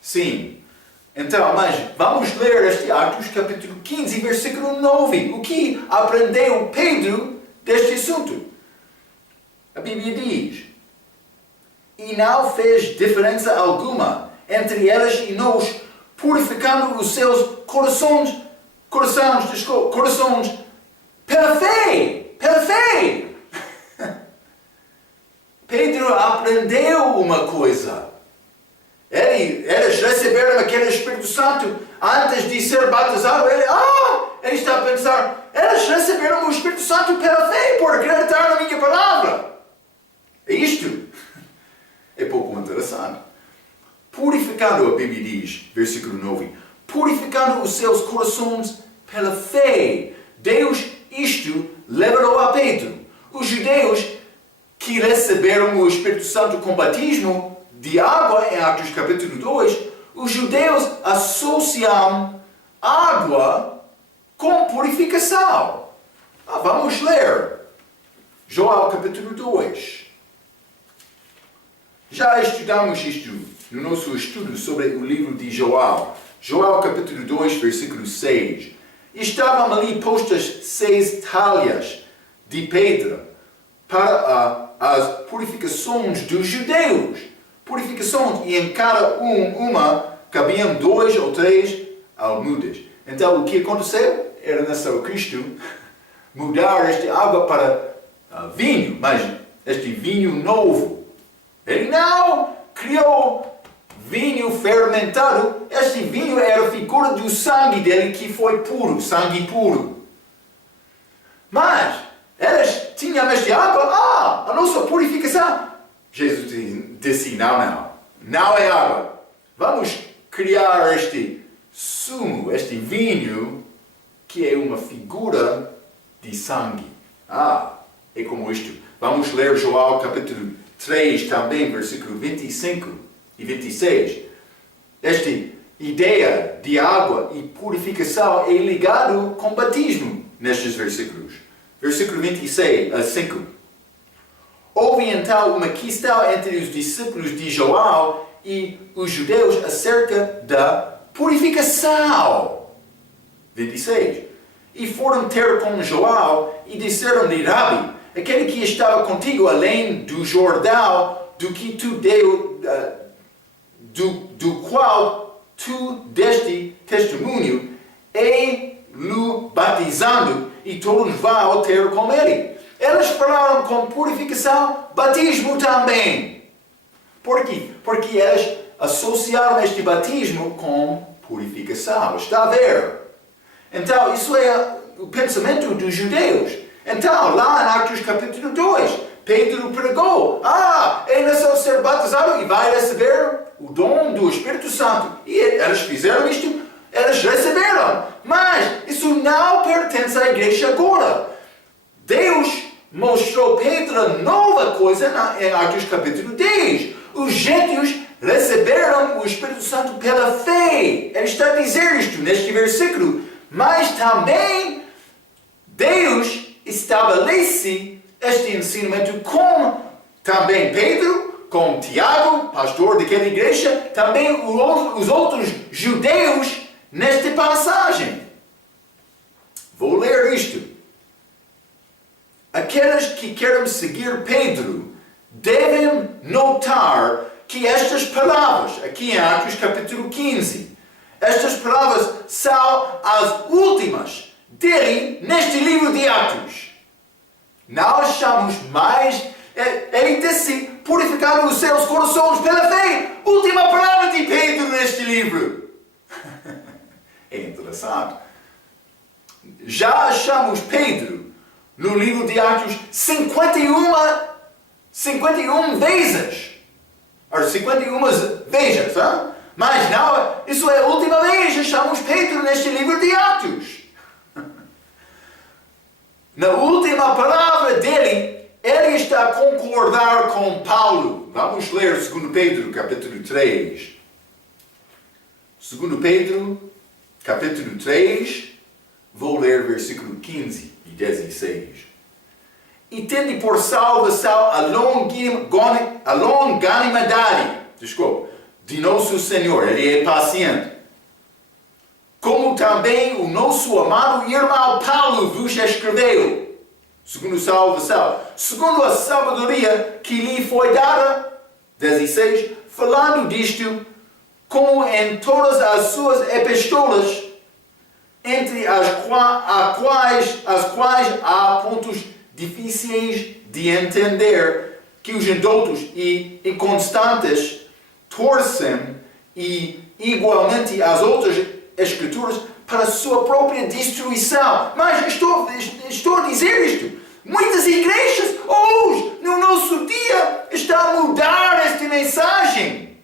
Sim. Então, mas vamos ler este Atos capítulo 15, versículo 9. O que aprendeu Pedro deste assunto? A Bíblia diz: E não fez diferença alguma entre elas e nós, purificando os seus corações pela fé. Pedro aprendeu uma coisa. Eles receberam aquele Espírito Santo antes de ser batizado. Ele está a pensar, eles receberam o Espírito Santo pela fé, por acreditar na minha palavra. Isto é pouco interessante. Purificando, a Bíblia diz, versículo 9, purificando os seus corações pela fé. Deus isto levarou a Pedro. Os judeus que receberam o Espírito Santo com batismo de água, em Atos capítulo 2, os judeus associam água com purificação. Vamos ler. Joel capítulo 2. Já estudamos isto no nosso estudo sobre o livro de Joel. Joel capítulo 2, versículo 6. Estavam ali postas 6 talhas de pedra para as purificações dos judeus. Purificações, e em cada uma cabiam 2 ou 3 almudes. Então o que aconteceu? Era necessário Cristo mudar esta água para vinho, mas este vinho novo. Ele não criou vinho fermentado. Este vinho era a figura do sangue dele que foi puro, sangue puro. Mas eles tinham esta água, a nossa purificação. Jesus disse, não é água. Vamos criar este sumo, este vinho, que é uma figura de sangue. É como isto. Vamos ler João capítulo 3 também, versículo 25 e 26. Esta ideia de água e purificação é ligado com batismo nestes versículos. Versículo 26 a 5. Houve então uma questão entre os discípulos de João e os judeus acerca da purificação. 26. E foram ter com João e disseram-lhe, Rabi, aquele que estava contigo além do Jordão, do que tu deu, do qual tu deste testemunho, é-lo batizando, e todos vão ter com ele. Eles falaram com purificação, batismo também. Por quê? Porque eles associaram este batismo com purificação. Está a ver? Então, isso é o pensamento dos judeus. Então, lá em Atos capítulo 2, Pedro pregou, é necessário ser batizado e vai receber o dom do Espírito Santo. E eles fizeram isto, eles receberam. Mas isso não pertence à igreja agora. Deus mostrou Pedro a nova coisa em Atos capítulo 10. Os gentios receberam o Espírito Santo pela fé. Ele está a dizer isto neste versículo. Mas também Deus estabelece este ensinamento com também Pedro, com Tiago, pastor daquela igreja, também os outros judeus nesta passagem. Vou ler isto. Aqueles que querem seguir Pedro devem notar que estas palavras, aqui em Atos capítulo 15, estas palavras são as últimas dele neste livro de Atos. Não achamos mais, ele disse, purificar os seus corações pela fé. Última palavra de Pedro neste livro. É interessante. Já achamos Pedro no livro de Atos 51 vezes. Ou 51 vezes, hein? Mas não, isso é a última vez que achamos Pedro neste livro de Atos. Na última palavra dele, ele está a concordar com Paulo. Vamos ler 2 Pedro, capítulo 3. 2 Pedro, capítulo 3, vou ler versículo 15 e 16. E tende por salvação a longanimidade, de nosso Senhor, Ele é paciente. Como também o nosso amado irmão Paulo vos escreveu, segundo salvação, segundo a sabedoria que lhe foi dada, 16, falando disto, como em todas as suas epístolas, entre as quais há pontos difíceis de entender, que os indoutos e inconstantes torcem, e igualmente as outras Escrituras, para a sua própria destruição. Mas estou a dizer isto. Muitas igrejas hoje, no nosso dia, estão a mudar esta mensagem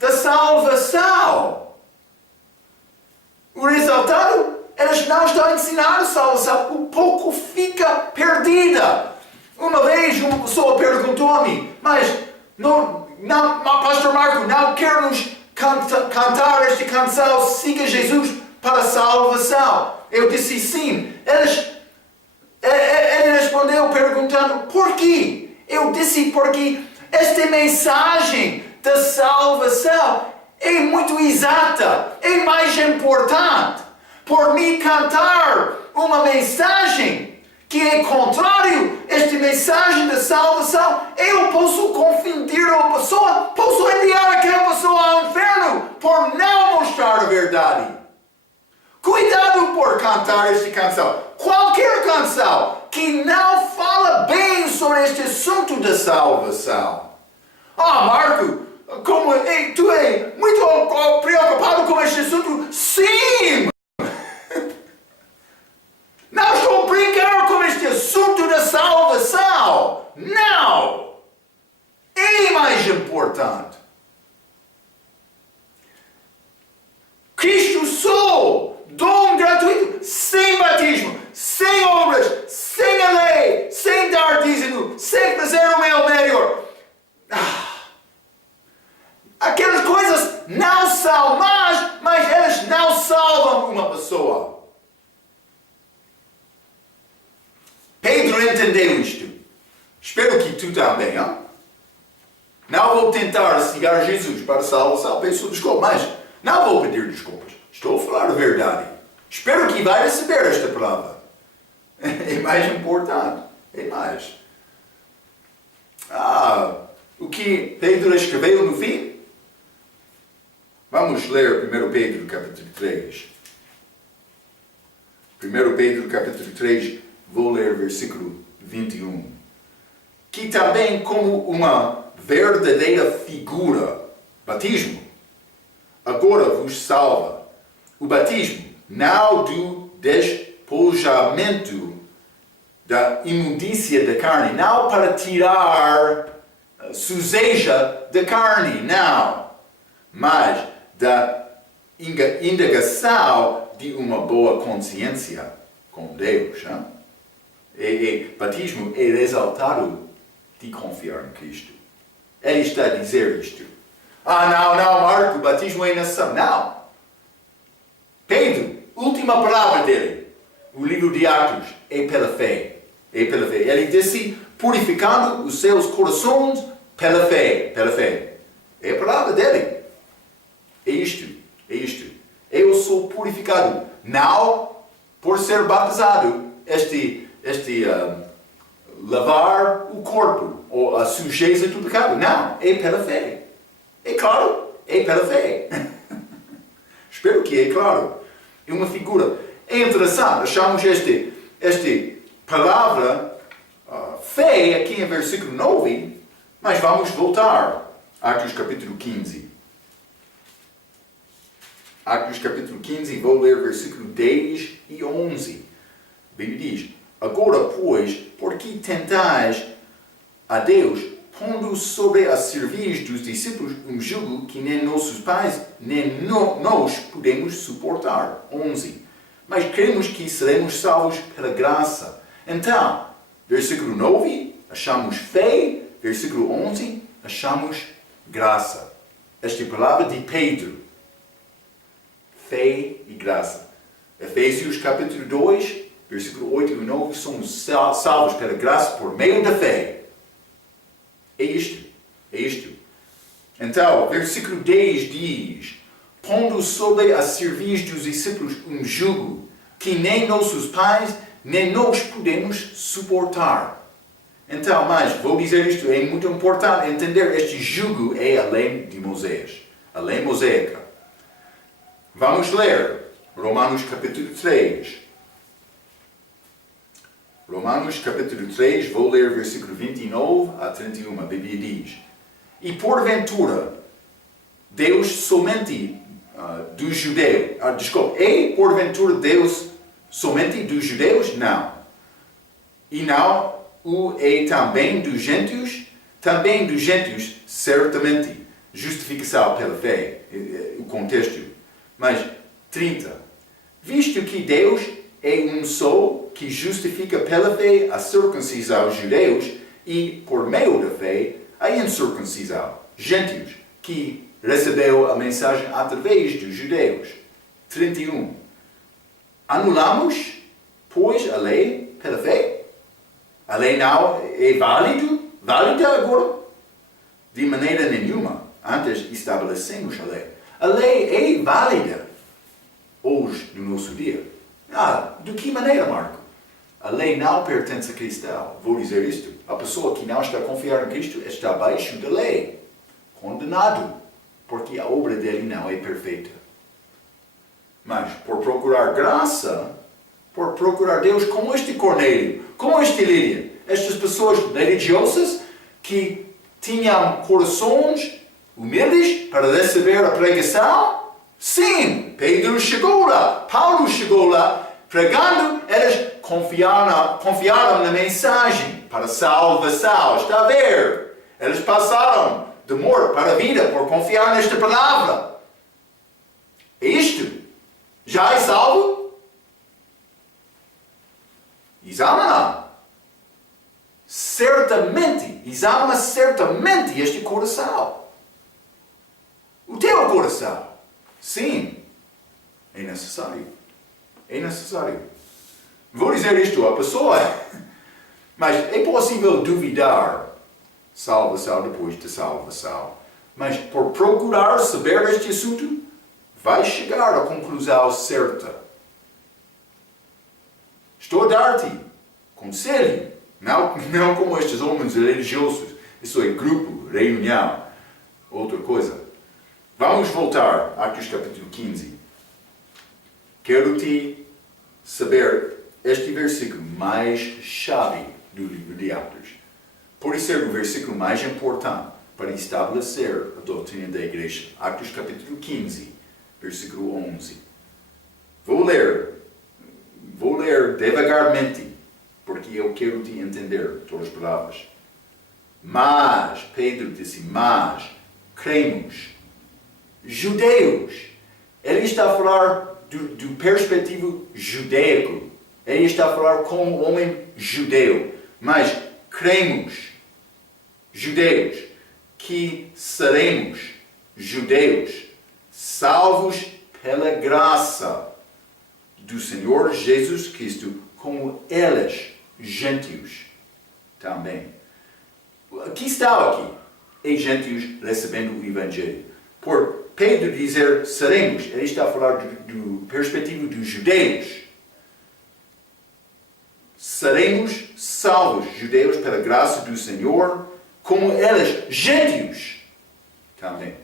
da salvação. O resultado, elas não estão a ensinar a salvação. O pouco fica perdida. Uma vez uma pessoa perguntou-me, mas Pastor Marco, não queremos cantar esta canção, siga Jesus para a salvação. Eu disse sim. Ele respondeu perguntando, por quê? Eu disse, porque esta mensagem da salvação é muito exata, é mais importante. Por me cantar uma mensagem que é contrário a esta mensagem da salvação, eu posso confundir a pessoa, posso enviar aquela pessoa ao inferno por não mostrar a verdade. Cuidado por cantar esta canção. Qualquer canção que não fala bem sobre sobre este assunto da salvação. Ah, Marco, tu é muito preocupado com este assunto? Sim! Não estou a brincar com este assunto da salvação. Não! É mais importante. Cristo só, dom gratuito, sem batismo, sem obras, sem a lei, sem dar dízimo, sem fazer o meu melhor. Aquelas coisas não salvam, mas elas não salvam uma pessoa. Pedro entendeu isto. Espero que tu também, hein? Não vou tentar seguir Jesus para salvar, peço desculpa, mas não vou pedir desculpas. Estou a falar a verdade. Espero que vai receber esta palavra. É mais importante. É mais. O que Pedro escreveu no fim? Vamos ler 1 Pedro capítulo 3. 1 Pedro capítulo 3, vou ler versículo 21. Que também como uma verdadeira figura, batismo, agora vos salva. O batismo, não do despojamento da imundícia da carne, não para tirar sujeira da carne, não, mas da indagação de uma boa consciência com Deus. Batismo é resultado de confiar em Cristo. Ele está a dizer isto. Não, Marco, o batismo é nação. Não. Pedro, última palavra dele, o livro de Atos, é pela fé. É pela fé. Ele disse, purificando os seus corações pela fé. Pela fé. É a palavra dele. É isto. É isto. Eu sou purificado. Não por ser batizado. Lavar o corpo, ou a sujeira do pecado. Não, é pela fé. É claro, é pela fé. Espero que é claro. É uma figura. É interessante, achamos esta palavra fé aqui em versículo 9, mas vamos voltar. Atos capítulo 15. Atos capítulo 15, vou ler versículo 10 e 11. A Bíblia diz, agora, pois, por que tentais a Deus, pondo sobre a cerviz dos discípulos um jugo que nem nossos pais, nem nós podemos suportar? 11. Mas cremos que seremos salvos pela graça. Então, versículo 9, achamos fé. Versículo 11, achamos graça. Esta é a palavra de Pedro. Fé e graça. Efésios capítulo 2, versículo 8 e 9, somos salvos pela graça por meio da fé. É isto. É isto. Então, versículo 10 diz, pondo sobre a cerviz dos discípulos um jugo que nem nossos pais, nem nós podemos suportar. Então, mas vou dizer isto, é muito importante entender, este jugo é a lei de Moisés. A lei mosaica. Vamos ler Romanos capítulo 3. Romanos capítulo 3, vou ler versículo 29 a 31, a Bíblia diz, e porventura, Deus somente dos judeus, é porventura Deus somente dos judeus? Não. E não o é também dos gentios? Também dos gentios, certamente. Justificação pela fé, o contexto. Mas, 30. Visto que Deus é um só que justifica pela fé a circuncisão aos judeus e, por meio da fé, a incircuncisão, gentios, que recebeu a mensagem através dos judeus. 31. Anulamos, pois, a lei pela fé? A lei não é válida agora? De maneira nenhuma. Antes estabelecemos a lei. A lei é válida hoje, no nosso dia. De que maneira, Marco? A lei não pertence a cristão. Vou dizer isto. A pessoa que não está a confiar em Cristo está abaixo da lei. Condenado. Porque a obra dele não é perfeita. Mas, por procurar graça, por procurar Deus como este Cornélio, como este Lídia, estas pessoas religiosas que tinham corações humildes para receber a pregação? Sim, Pedro chegou lá, Paulo chegou lá, pregando, eles confiaram na mensagem para salvação. Está a ver? Eles passaram de morte para a vida por confiar nesta palavra. É isto. Já é salvo? Examina. Examina certamente este coração. O teu coração. Sim, é necessário. É necessário. Vou dizer isto à pessoa, mas é possível duvidar salvação depois de salvação. Mas por procurar saber este assunto, vai chegar à conclusão certa. Estou a dar-te conselho, não como estes homens religiosos. Isso é grupo, reunião, outra coisa. Vamos voltar a Atos capítulo 15. Quero-te saber este versículo mais chave do livro de Atos. Pode ser o versículo mais importante para estabelecer a doutrina da igreja. Atos capítulo 15, versículo 11. Vou ler devagarmente, porque eu quero te entender todas as palavras. Mas, Pedro disse, mas, cremos, judeus. Ele está a falar do perspectivo judaico. Ele está a falar como homem judeu. Mas cremos, judeus, que seremos judeus, salvos pela graça do Senhor Jesus Cristo, como eles, gentios, também. Aqui está aqui, e gentios recebendo o Evangelho. Por Pedro dizer seremos, ele está a falar do perspectivo dos judeus. Seremos salvos, judeus, pela graça do Senhor, como eles, gentios, também.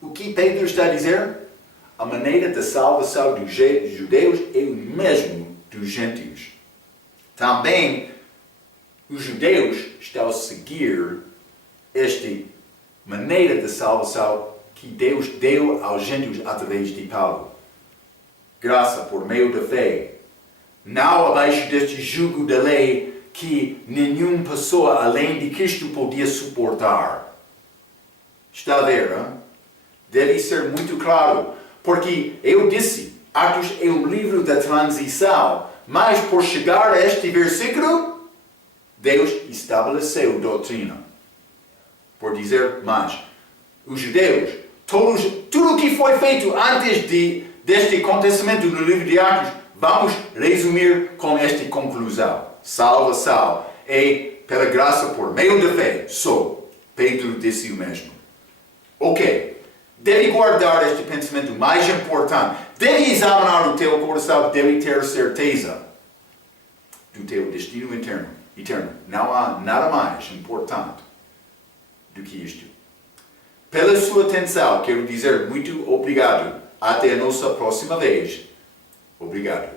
O que Pedro está a dizer? A maneira de salvação dos judeus é o mesmo dos gentios. Também, os judeus estão a seguir esta maneira de salvação que Deus deu aos gentios através de Paulo. Graça por meio da fé. Não abaixo deste jugo da lei que nenhuma pessoa além de Cristo podia suportar. Está a ver, hein? Deve ser muito claro. Porque eu disse, Atos é um livro da transição. Mas por chegar a este versículo, Deus estabeleceu doutrina. Por dizer, mas os judeus, tudo o que foi feito antes deste acontecimento no livro de Atos, vamos resumir com esta conclusão. Salvação é pela graça por meio da fé. Só. Pedro disse o mesmo. Ok. Deve guardar este pensamento mais importante. Deve examinar o teu coração. Deve ter certeza do teu destino eterno. Não há nada mais importante do que isto. Pela sua atenção, quero dizer muito obrigado. Até a nossa próxima vez. Obrigado.